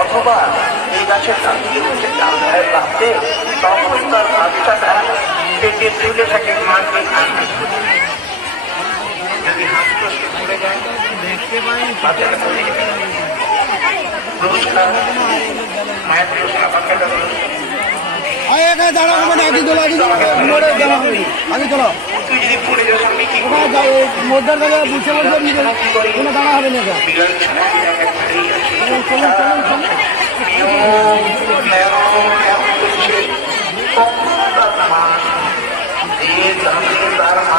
অথবা এই গাছের ডাল থেকে উঠে তখন তার বাচ্চাটা পেটে তুলে থাকে করে। যদি পুরস্কার মায়ের পুরস্কার এখানে দাঁড়া হবে না আগে চলো আগে চলো মোড়ে দেওয়া হবে আগে চলো। মোদ্দার জায়গায় বুঝে বলছে নিজে কোনো দাঁড়া হবে না চলুন চলুন চলুন যে দাঁড়িয়ে তার মা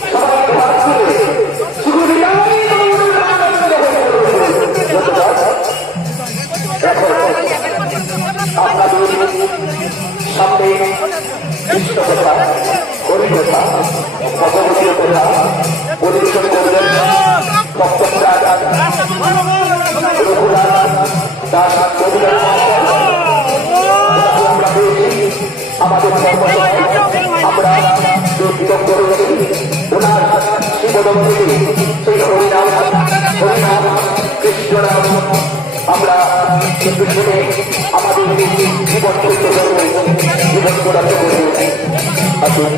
সামনে কৃষ্ণ কথা হরি কথা ভগবতীয় কথা পরিবেশন করবেন সপ্তমরাজ রঘুরাজ দাস কবিরাজ আমরা পেয়েছি আমাদের আমরা আমরা আমাদের জীবন করতে করব। জীবন করাতে করব আসুন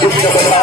কৃষ্ণ কথা